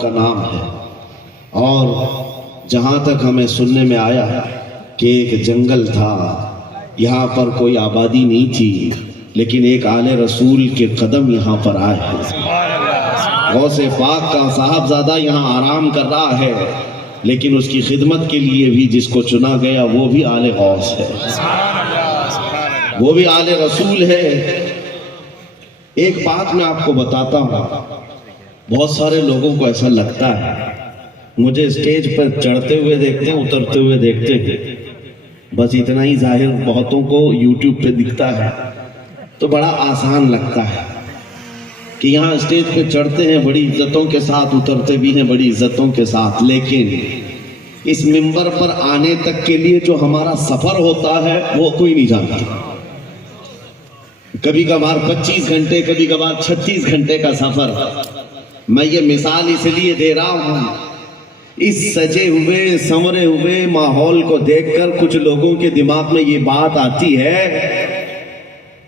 کا نام ہے، اور جہاں تک ہمیں سننے میں آیا کہ ایک جنگل تھا، یہاں پر کوئی آبادی نہیں تھی، لیکن ایک آل رسول کے قدم یہاں پر آئے ہیں۔ غوث پاک کا صاحبزادہ یہاں آرام کر رہا ہے، لیکن اس کی خدمت کے لیے بھی جس کو چنا گیا وہ بھی آل غوث ہے، وہ بھی آل رسول ہے۔ ایک بات میں آپ کو بتاتا ہوں، بہت سارے لوگوں کو ایسا لگتا ہے، مجھے اسٹیج پر چڑھتے ہوئے دیکھتے ہیں، اترتے ہوئے دیکھتے ہیں، بس اتنا ہی ظاہر بہتوں کو یوٹیوب پہ دکھتا ہے تو بڑا آسان لگتا ہے کہ یہاں اسٹیج پہ چڑھتے ہیں بڑی عزتوں کے ساتھ، اترتے بھی ہیں بڑی عزتوں کے ساتھ، لیکن اس منبر پر آنے تک کے لیے جو ہمارا سفر ہوتا ہے وہ کوئی نہیں جانتا۔ کبھی کبھار 25 گھنٹے، کبھی کبھار 36 گھنٹے کا سفر۔ میں یہ مثال اس لیے دے رہا ہوں، اس سجے ہوئے سنورے ہوئے ماحول کو دیکھ کر کچھ لوگوں کے دماغ میں یہ بات آتی ہے،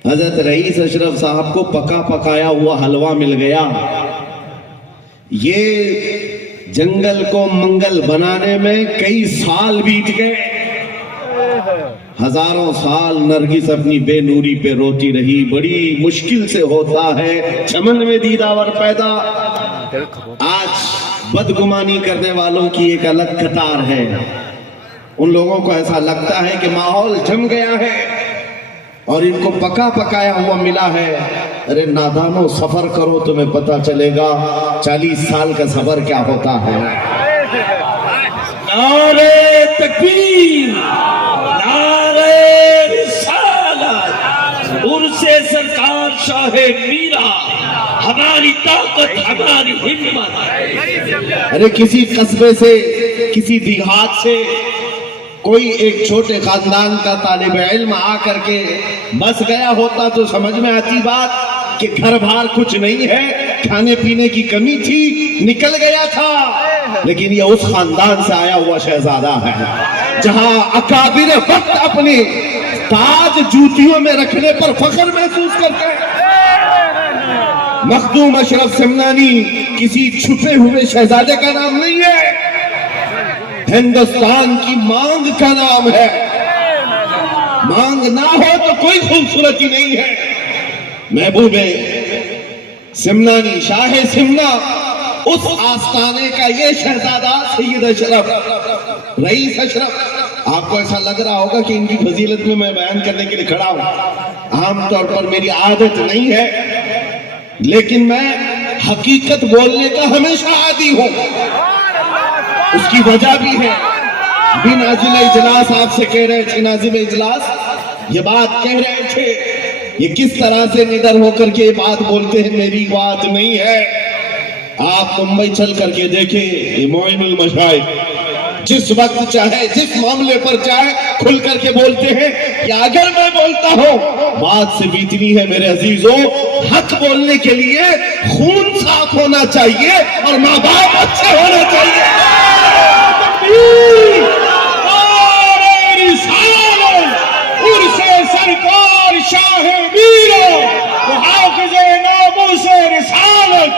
حضرت رئیس اشرف صاحب کو پکا پکایا ہوا حلوہ مل گیا، یہ جنگل کو منگل بنانے میں کئی سال بیت گئے، ہزاروں سال نرگس اپنی بے نوری پہ روتی رہی، بڑی مشکل سے ہوتا ہے چمن میں دیداور پیدا۔ آج بدگمانی کرنے والوں کی ایک الگ قطار ہے، ان لوگوں کو ایسا لگتا ہے کہ ماحول جم گیا ہے اور ان کو پکا پکایا ہوا ملا ہے۔ ارے نادانو، سفر کرو تمہیں پتا چلے گا 40 سال کا سفر کیا ہوتا ہے۔ نعرے تکبیر، نعرے رسالت، عرص سرکار شاہ میرا، ہماری طاقت ہماری ہمت۔ ارے کسی قصبے سے، کسی دیہات سے کوئی ایک چھوٹے خاندان کا طالب علم آ کر کے بس گیا ہوتا تو سمجھ میں آتی بات کہ گھر بار کچھ نہیں ہے، کھانے پینے کی کمی تھی، نکل گیا تھا، لیکن یہ اس خاندان سے آیا ہوا شہزادہ ہے جہاں اکابر وقت اپنے تاج جوتیوں میں رکھنے پر فخر محسوس کرتے ہیں۔ مخدوم اشرف سمنانی کسی چھپے ہوئے شہزادے کا نام نہیں ہے، ہندوستان کی مانگ کا نام ہے۔ مانگ نہ ہو تو کوئی خوبصورتی نہیں ہے۔ محبوب سمنانی، شاہ سمنا، اس آستانے کا یہ شہزادہ سید اشرف، رئیس اشرف۔ آپ کو ایسا لگ رہا ہوگا کہ ان کی فضیلت میں بیان کرنے کے لیے کھڑا ہوں، عام طور پر میری عادت نہیں ہے، لیکن میں حقیقت بولنے کا ہمیشہ عادی ہوں۔ اس کی وجہ بھی ہے، بھی ناظم اجلاس آپ سے کہہ رہے تھے، ناظم اجلاس یہ بات کہہ رہے تھے، یہ کس طرح سے نڈر ہو کر کے یہ بات بولتے ہیں، میری بات نہیں ہے۔ آپ ممبئی چل کر کے دیکھیں، یہ معین المشائخ جس وقت چاہے، جس معاملے پر چاہے کھل کر کے بولتے ہیں، یا اگر میں بولتا ہوں بات سے بیتنی ہے میرے عزیزوں، حق بولنے کے لیے خون صاف ہونا چاہیے اور ماں باپ اچھے ہونا چاہیے۔ سرکار شاہ میرا، محافظ ناموس رسالت،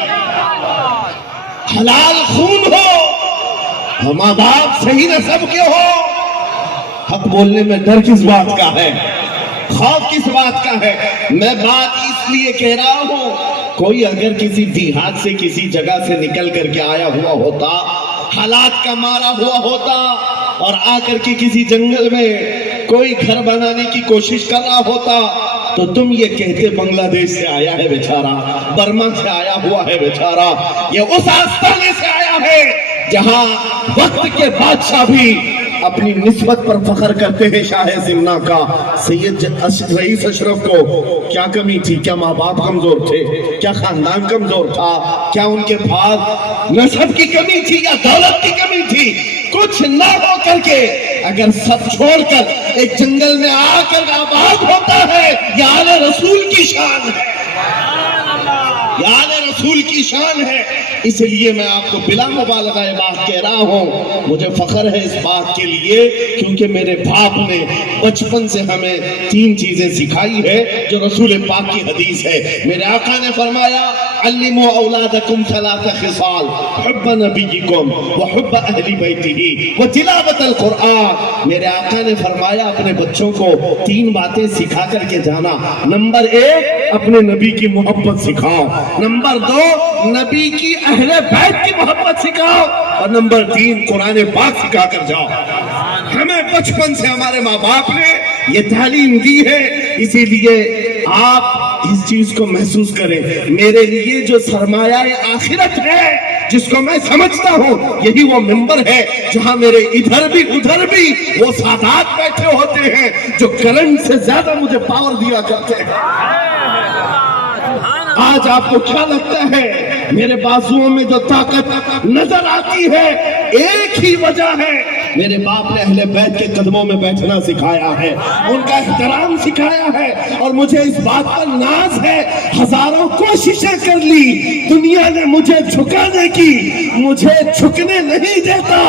حلال خون ہو اور ماں باپ صحیح نسب کے ہو۔ حق بولنے میں ڈر کس بات کا ہے، خوف کس بات کا ہے؟ میں بات اس لیے کہہ رہا ہوں، کوئی اگر کسی دیہات سے، کسی جگہ سے نکل کر کے آیا ہوا ہوتا، حالات کا مارا ہوا ہوتا، اور آ کر کے کسی جنگل میں کوئی گھر بنانے کی کوشش کر رہا ہوتا تو تم یہ کہتے بنگلہ دیش سے آیا ہے بیچارہ، برما سے آیا ہوا ہے بیچارہ۔ یہ اس آستانے سے آیا ہے جہاں وقت کے بادشاہ بھی اپنی نسبت پر فخر کرتے ہیں۔ شاہ سمنا کا سید رئیس اشرف کو کیا کمی تھی؟ کیا ماں باپ کمزور تھے؟ کیا خاندان کمزور تھا؟ کیا ان کے پاس نسب کی کمی تھی یا دولت کی کمی تھی؟ کچھ نہ ہو کر کے اگر سب چھوڑ کر ایک جنگل میں آ کر آباد ہوتا ہے، یہ آل رسول کی شان ہے، یہ آل رسول کی شان ہے، اس لیے میں آپ کو بلا مبالغہ یہ بات کہہ رہا ہوں۔ مجھے فخر ہے اس بات کے لیے کیونکہ میرے باپ نے بچپن سے ہمیں 3 چیزیں سکھائی ہے جو رسول پاک کی حدیث ہے۔ میرے آقا نے فرمایا علموا اولادکم 3 خصال حب نبیکم وحب اہل بیتہ وتلاوت القرآن۔ میرے آقا نے فرمایا اپنے بچوں کو 3 باتیں سکھا کر کے جانا۔ نمبر 1 اپنے نبی کی محبت سکھاؤ، نمبر 2 نبی کی اہل بیت کی محبت سکھاؤ، اور نمبر 3 قرآن پاک سکھا کر جاؤ۔ ہمیں بچپن سے ہمارے ماں باپ نے یہ تعلیم دی ہے، اسی لیے آپ اس چیز کو محسوس کریں۔ میرے لیے جو سرمایہ آخرت ہے جس کو میں سمجھتا ہوں یہی وہ منبر ہے جہاں میرے ادھر بھی ادھر بھی وہ سادات بیٹھے ہوتے ہیں جو کرنٹ سے زیادہ مجھے پاور دیا کرتے ہیں۔ آج آپ کو کیا لگتا ہے میرے بازوؤں میں جو طاقت نظر آتی ہے ایک ہی وجہ ہے، میرے باپ نے اہل بیت کے قدموں میں بیٹھنا سکھایا ہے، ان کا احترام سکھایا ہے، اور مجھے اس بات پر ناز ہے ہزاروں کوششیں کر لی دنیا نے مجھے جھکانے کی، مجھے جھکنے نہیں دیتا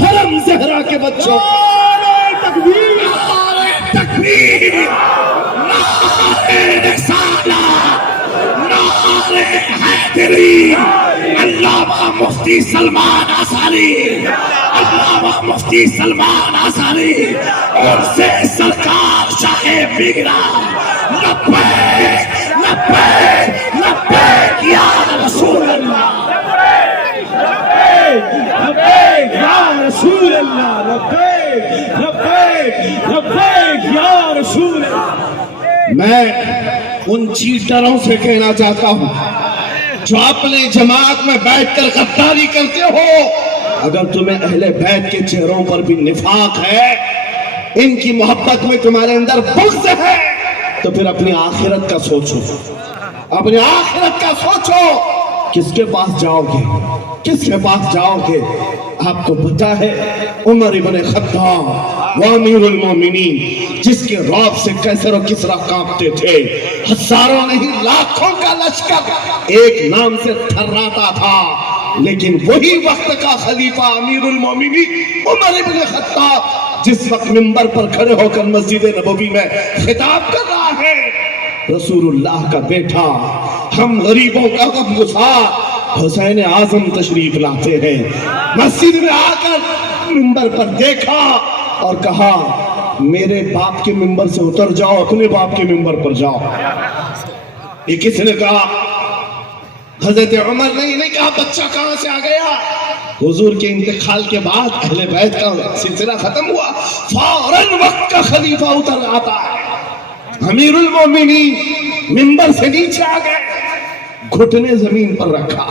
حرم زہرا کے بچوں۔ تکبیر تکبیر، نعرہ رسالت، نعرہ حیدری، علامہ مفتی سلمان آثاری، علامہ مفتی سلمان آثاری اور سے سرکار شاہ میرا، لبیک لبیک لبیک یا رسول اللہ، لبیک یا رسول اللہ، لبیک لبیک لبیک یا رسول اللہ۔ میں ان چیٹروں سے کہنا چاہتا ہوں جو اپنے جماعت میں بیٹھ کر غداری کرتے ہو، اگر تمہیں اہل بیت کے چہروں پر بھی نفاق ہے، ان کی محبت میں تمہارے اندر بغض ہے، تو پھر اپنی آخرت کا سوچو، اپنی آخرت کا سوچو، کس کے پاس جاؤ گے، کس کے پاس جاؤ گے؟ آپ کو پتا ہے عمر ابن خطاب وہ امیر المومنین جس کے رعب سے کیسر و کسرا کانپتے تھے، ہزاروں نہیں لاکھوں کا لشکر ایک نام سے تھراتا تھا، لیکن وہی وقت کا خلیفہ امیر المومنین عمر ابن خطاب جس وقت منبر پر کھڑے ہو کر مسجد نبوی میں خطاب کر رہا ہے، رسول اللہ کا بیٹا، ہم غریبوں کا غمگسار حسین اعظم تشریف لاتے ہیں، مسجد میں آ کر منبر پر دیکھا اور کہا میرے باپ کے منبر سے اتر جاؤ، اپنے باپ کے منبر پر جاؤ۔ یہ کس نے کہا؟ حضرت عمر نے نہیں کہا بچہ کہاں سے آ گیا۔ حضور کے انتقال کے بعد اہل بیت کا سلسلہ ختم ہوا، فوراً وقت کا خلیفہ اتر آتا ہے، امیر المومنین منبر سے نیچے آ گئے، گھٹنے زمین پر رکھا،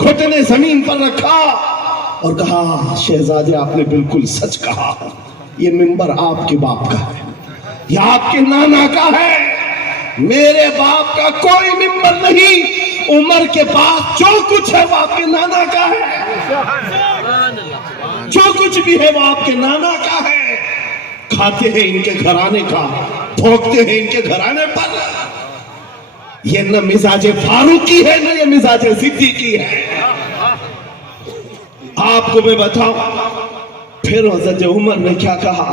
گھٹنے زمین پر رکھا اور کہا شہزادے آپ نے بالکل سچ کہا، یہ منبر آپ کے باپ کا ہے، یہ آپ کے نانا کا ہے، میرے باپ کا کوئی منبر نہیں، عمر کے پاس جو کچھ ہے وہ آپ کے نانا کا ہے، جو کچھ بھی ہے وہ آپ کے نانا کا ہے، کھاتے ہیں ان کے گھرانے کا، بھونکتے ہیں ان کے گھرانے پر، یہ نہ مزاج فاروقی ہے نہ یہ مزاج صدیقی ہے۔ آپ کو میں بتاؤں پھر حضرت عمر نے کیا کہا،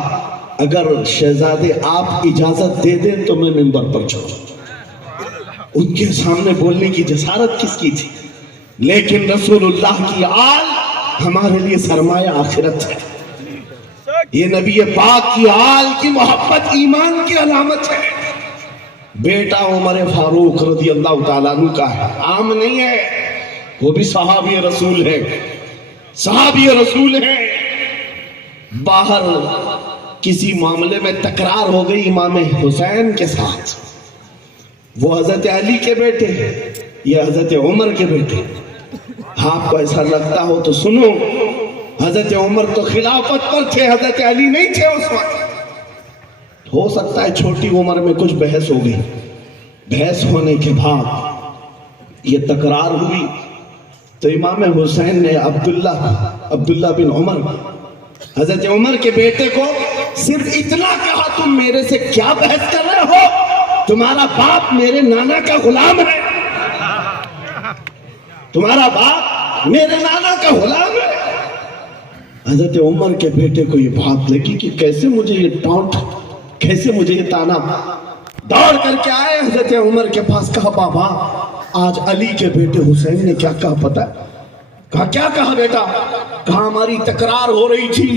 اگر شہزادے آپ اجازت دے دیں تو میں منبر پر چڑھوں۔ ان کے سامنے بولنے کی جسارت کس کی تھی؟ لیکن رسول اللہ کی آل ہمارے لیے سرمایہ آخرت ہے، یہ نبی پاک کی آل کی محبت ایمان کی علامت ہے۔ بیٹا عمر فاروق رضی اللہ تعالیٰ عنہ کا ہے، عام نہیں ہے، وہ بھی صحابی رسول ہے، صحابی رسول ہے۔ باہر کسی معاملے میں تکرار ہو گئی امام حسین کے ساتھ، وہ حضرت علی کے بیٹے یا حضرت عمر کے بیٹے، آپ کو ایسا لگتا ہو تو سنو، حضرت عمر تو خلافت پر تھے، حضرت علی نہیں تھے اس وقت۔ ہو سکتا ہے چھوٹی عمر میں کچھ بحث ہو گئی، بحث ہونے کے بعد یہ تکرار ہوئی تو امام حسین نے عبداللہ بن عمر حضرت عمر کے بیٹے کو صرف اتنا کہا، تم میرے سے کیا بحث کر رہے ہو، تمہارا باپ میرے نانا کا غلام ہے۔ تمہارا باپ میرے نانا کا غلام ہے. حضرت عمر کے بیٹے کو یہ بات لگی کہ کیسے مجھے یہ ٹانٹ, کیسے مجھے یہ تانا. دوڑ کر کے آئے حضرت عمر کے پاس, کہا بابا آج علی کے بیٹے حسین نے کیا کہا پتہ ہے؟ کہا کیا کہا بیٹا؟ کہا ہماری تکرار ہو رہی تھی,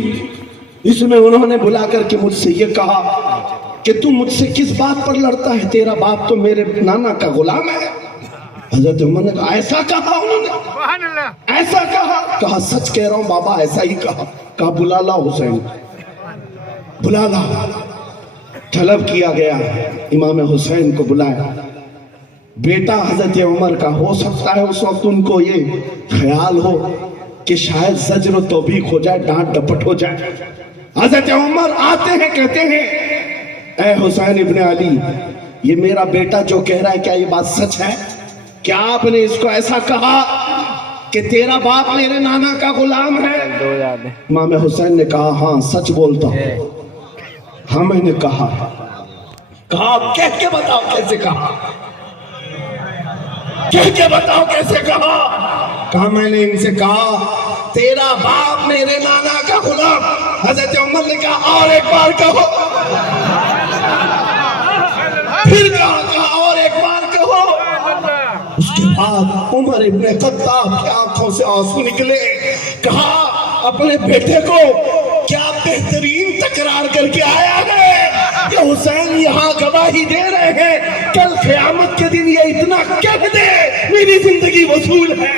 اس میں انہوں نے بلا کر کے مجھ سے یہ کہا کہ تو مجھ سے کس بات پر لڑتا ہے, تیرا باپ تو میرے نانا کا غلام ہے. حضرت عمر نے کہا ایسا کہا انہوں نے, ایسا کہا؟ کہا سچ کہہ رہا ہوں بابا ایسا ہی کہا. کہا بلا لا حسین, بلا لا. طلب کیا گیا, امام حسین کو بلایا. بیٹا حضرت عمر کا, ہو سکتا ہے اس وقت ان کو یہ خیال ہو کہ شاید زجر و توبیخ ہو جائے, ڈانٹ ڈپٹ ہو جائے. حضرت عمر آتے ہیں, کہتے ہیں اے حسین ابن علی, یہ میرا بیٹا جو کہہ رہا ہے کیا یہ بات سچ ہے؟ کیا آپ نے اس کو ایسا کہا کہ تیرا باپ میرے نانا کا غلام ہے؟ امام حسین نے کہا ہاں سچ بولتا ہوں. ہاں میں نے کہا. کہا کہہ کے بتاؤ کیسے کہا, کہہ کے بتاؤ کیسے کہا؟ کہا میں نے ان سے کہا تیرا باپ میرے نانا کا غلام. حضرت عمر نے کہا اور ایک بار کہو. پھر کہا اور ایک بار کہو. اس کے بعد عمر ابن خطاب کی آنکھوں سے آنسو نکلے. کہا اپنے بیٹے کو کیا بہترین تکرار کر کے آیا ہے کہ حسین یہاں گواہی دے رہے ہیں, کل قیامت کے دن یہ اتنا کہہ دے میری زندگی وصول ہے.